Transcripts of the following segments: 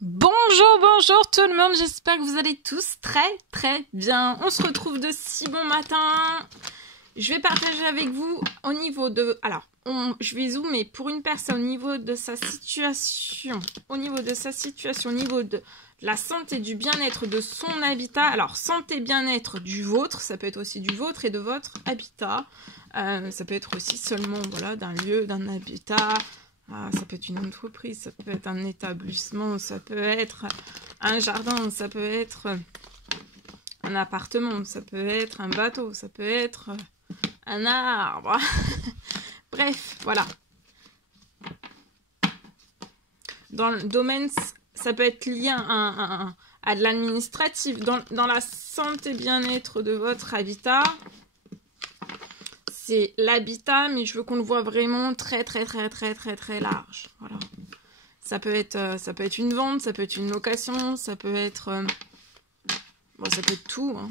Bonjour, bonjour tout le monde, j'espère que vous allez tous très bien. On se retrouve de si bon matin. Je vais partager avec vous au niveau de... Alors, je vais zoomer pour une personne au niveau de sa situation, au niveau de la santé, du bien-être de son habitat. Alors, santé, bien-être du vôtre, ça peut être aussi du vôtre et de votre habitat. Ça peut être aussi seulement voilà, d'un lieu, d'un habitat. Ça peut être une entreprise, ça peut être un établissement, ça peut être un jardin, ça peut être un appartement, ça peut être un bateau, ça peut être un arbre. Bref, voilà. Dans le domaine, ça peut être lié à de l'administratif. Dans la santé bien-être de votre habitat, c'est l'habitat, mais je veux qu'on le voit vraiment très large. Voilà. Ça peut être une vente, ça peut être une location, ça peut être... bon, ça peut être tout. Hein.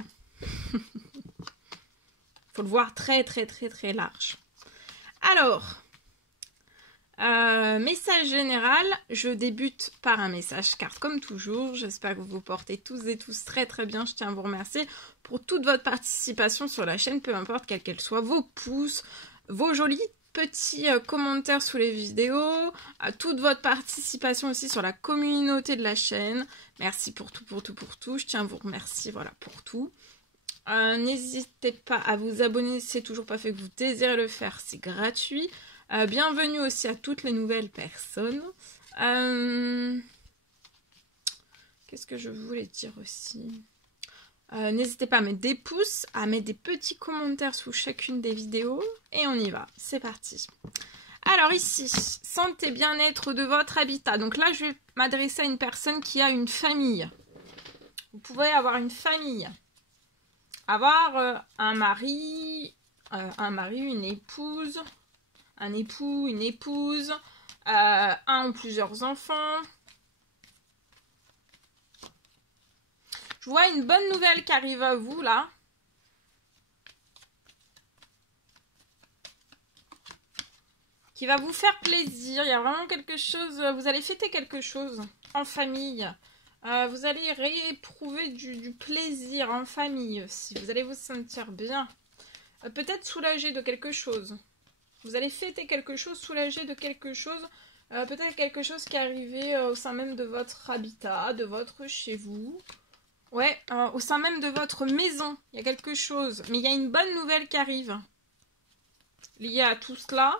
Faut le voir très large. Alors, message général, je débute par un message carte comme toujours. J'espère que vous vous portez tous et tous très bien. Je tiens à vous remercier pour toute votre participation sur la chaîne, peu importe quelle qu'elle soit, vos pouces, vos jolis petits commentaires sous les vidéos, toute votre participation aussi sur la communauté de la chaîne. Merci pour tout. Je tiens à vous remercier voilà, pour tout. N'hésitez pas à vous abonner si c'est toujours pas fait, que vous désirez le faire, c'est gratuit. Bienvenue aussi à toutes les nouvelles personnes. Qu'est-ce que je voulais dire aussi? N'hésitez pas à mettre des pouces, à mettre des petits commentaires sous chacune des vidéos. Et on y va, c'est parti. Alors ici, santé bien-être de votre habitat. Donc là, je vais m'adresser à une personne qui a une famille. Vous pouvez avoir une famille. Avoir un mari, une épouse, un époux, une épouse, un ou plusieurs enfants. Je vois une bonne nouvelle qui arrive à vous, là. Qui va vous faire plaisir. Il y a vraiment quelque chose... Vous allez fêter quelque chose en famille. Vous allez rééprouver du plaisir en famille aussi. Vous allez vous sentir bien. Peut-être soulagé de quelque chose. Vous allez fêter quelque chose, soulagé de quelque chose. Peut-être quelque chose qui est arrivé au sein même de votre habitat, de votre chez vous. Ouais, au sein même de votre maison, il y a quelque chose. Mais il y a une bonne nouvelle qui arrive. Liée à tout cela.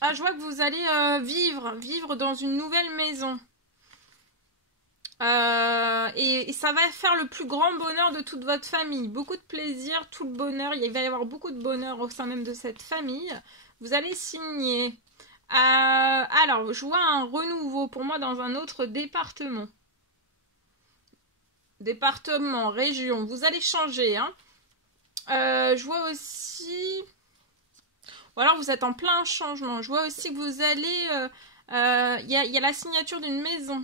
Ah, je vois que vous allez vivre dans une nouvelle maison. Et ça va faire le plus grand bonheur de toute votre famille. Beaucoup de plaisir, tout le bonheur. Il va y avoir beaucoup de bonheur au sein même de cette famille. Vous allez signer. Alors, je vois un renouveau pour moi dans un autre département. Département, région. Vous allez changer. Hein. Je vois aussi... Ou alors vous êtes en plein changement. Je vois aussi que vous allez... Il y a la signature d'une maison.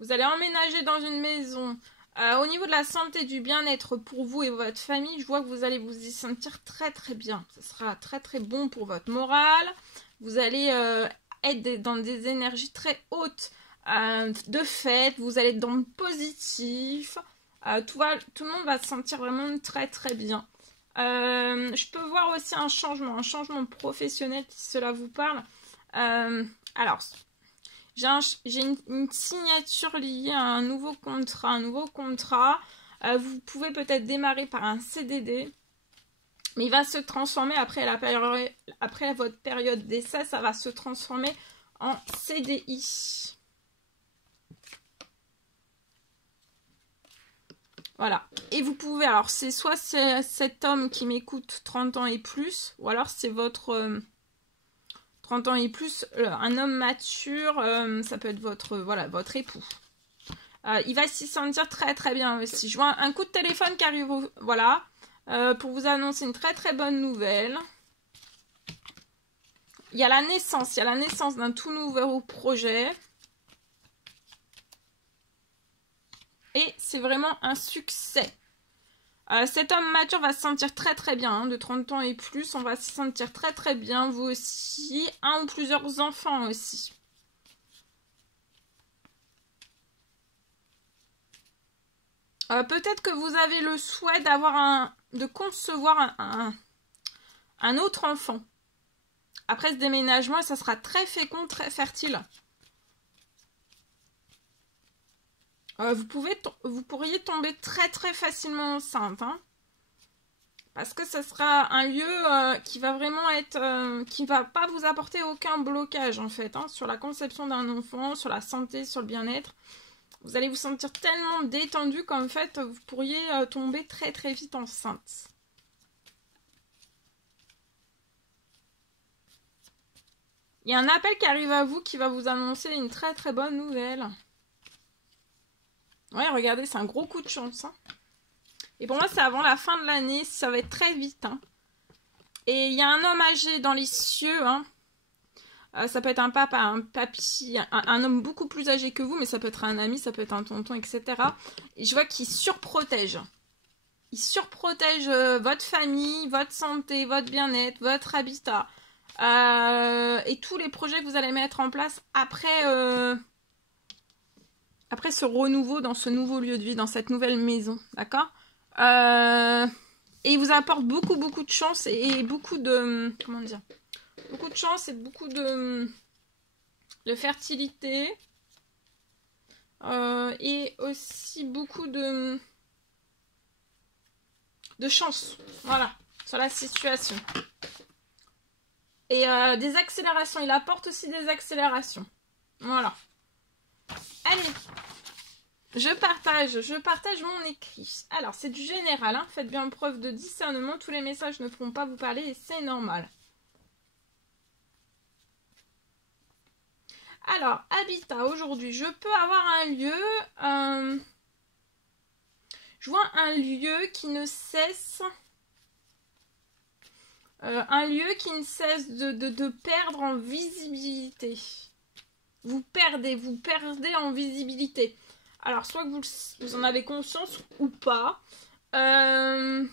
Vous allez emménager dans une maison. Au niveau de la santé, du bien-être pour vous et votre famille, je vois que vous allez vous y sentir très bien. Ce sera très bon pour votre morale. Vous allez être dans des énergies très hautes de fête. Vous allez être dans le positif. Tout le monde va se sentir vraiment très bien. Je peux voir aussi un changement professionnel si cela vous parle. Alors, j'ai une signature liée à un nouveau contrat. Vous pouvez peut-être démarrer par un CDD, mais il va se transformer après votre période d'essai, ça va se transformer en CDI. Voilà. Et vous pouvez, alors c'est soit cet homme qui m'écoute 30 ans et plus, ou alors c'est votre 30 ans et plus, un homme mature, ça peut être votre époux. Il va s'y sentir très bien aussi. Je vois un coup de téléphone qui arrive, voilà, pour vous annoncer une très bonne nouvelle. Il y a la naissance d'un tout nouveau projet. Et c'est vraiment un succès. Cet homme mature va se sentir très très bien, hein, de 30 ans et plus, on va se sentir très très bien, vous aussi, un ou plusieurs enfants aussi. Peut-être que vous avez le souhait de concevoir un autre enfant. Après ce déménagement, ça sera très fécond, très fertile. Vous pourriez tomber très très facilement enceinte, hein, parce que ce sera un lieu qui va vraiment être, qui va pas vous apporter aucun blocage en fait, hein, sur la conception d'un enfant, sur la santé, sur le bien-être. Vous allez vous sentir tellement détendu qu'en fait, vous pourriez tomber très très vite enceinte. Il y a un appel qui arrive à vous qui va vous annoncer une très très bonne nouvelle. Ouais, regardez, c'est un gros coup de chance, hein. Et pour moi, c'est avant la fin de l'année, ça va être très vite, hein. Et il y a un homme âgé dans les cieux, hein. Ça peut être un papa, un papy, un homme beaucoup plus âgé que vous, mais ça peut être un ami, ça peut être un tonton, etc. Et je vois qu'il surprotège. Il surprotège votre famille, votre santé, votre bien-être, votre habitat. Et tous les projets que vous allez mettre en place après ce renouveau dans ce nouveau lieu de vie, dans cette nouvelle maison, d'accord? Et il vous apporte beaucoup de chance et beaucoup de... Comment dire? Beaucoup de chance et beaucoup de fertilité. Et aussi beaucoup de chance. Voilà, sur la situation. Et des accélérations. Il apporte aussi des accélérations. Voilà. Allez. Je partage mon écrit. Alors, c'est du général, hein. Faites bien preuve de discernement. Tous les messages ne pourront pas vous parler et c'est normal. Alors, habitat, aujourd'hui, je peux avoir un lieu. Je vois un lieu qui ne cesse... un lieu qui ne cesse de perdre en visibilité. Vous perdez en visibilité. Alors, soit que vous en avez conscience ou pas. Je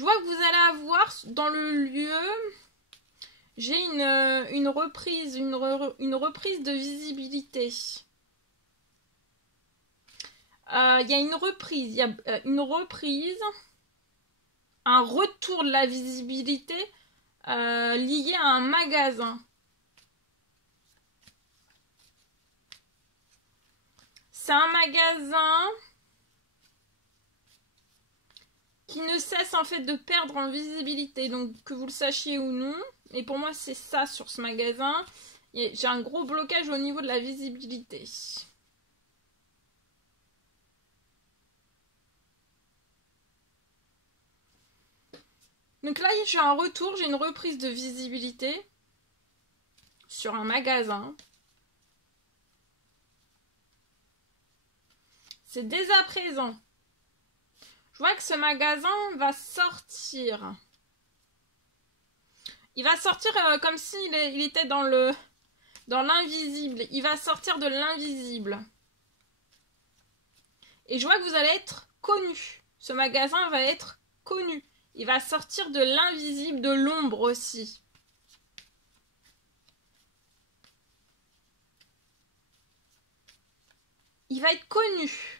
vois que vous allez avoir dans le lieu... J'ai une reprise de visibilité. Il y a une reprise, un retour de la visibilité lié à un magasin. C'est un magasin qui ne cesse en fait de perdre en visibilité, donc que vous le sachiez ou non. Et pour moi, c'est ça sur ce magasin. J'ai un gros blocage au niveau de la visibilité. Donc là, j'ai un retour, j'ai une reprise de visibilité sur un magasin. C'est dès à présent. Je vois que ce magasin va sortir. Il va sortir comme s'il était dans l'invisible. Il va sortir de l'invisible. Et je vois que vous allez être connu. Ce magasin va être connu. Il va sortir de l'invisible, de l'ombre aussi. Il va être connu.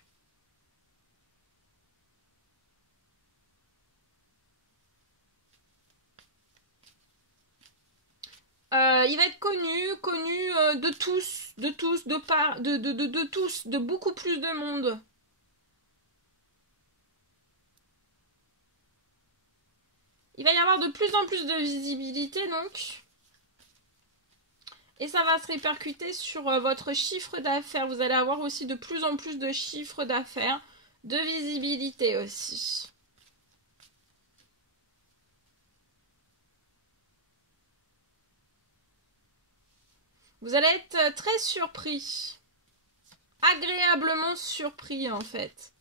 Il va être connu de tous, de tous, de beaucoup plus de monde. Il va y avoir de plus en plus de visibilité donc. Et ça va se répercuter sur votre chiffre d'affaires. Vous allez avoir aussi de plus en plus de chiffre d'affaires, de visibilité aussi. Vous allez être très surpris. Agréablement surpris en fait.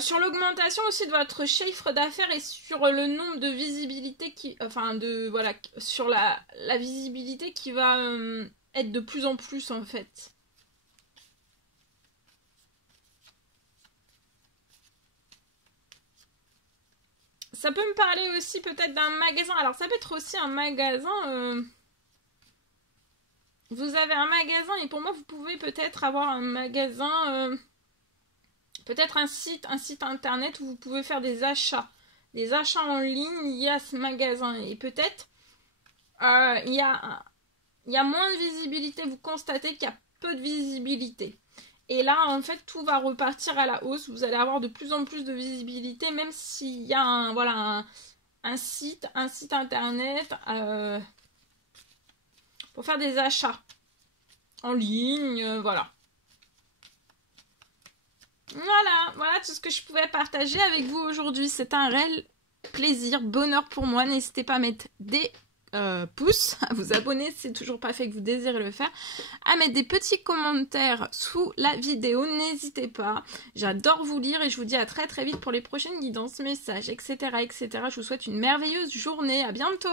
Sur l'augmentation aussi de votre chiffre d'affaires et sur le nombre de visibilité qui... Enfin, voilà, sur la visibilité qui va être de plus en plus en fait. Ça peut me parler aussi peut-être d'un magasin. Alors ça peut être aussi un magasin. Vous avez un magasin et pour moi vous pouvez peut-être avoir un magasin. Peut-être un site internet où vous pouvez faire des achats. Des achats en ligne liés à ce magasin. Et peut-être il y a moins de visibilité. Vous constatez qu'il y a peu de visibilité. Et là, en fait, tout va repartir à la hausse. Vous allez avoir de plus en plus de visibilité, même s'il y a un site internet pour faire des achats en ligne. Voilà. Voilà tout ce que je pouvais partager avec vous aujourd'hui. C'est un réel plaisir, bonheur pour moi. N'hésitez pas à mettre des pouces, à vous abonner si c'est toujours pas fait que vous désirez le faire, à mettre des petits commentaires sous la vidéo, n'hésitez pas, j'adore vous lire et je vous dis à très très vite pour les prochaines guidances, messages, etc. Je vous souhaite une merveilleuse journée, à bientôt.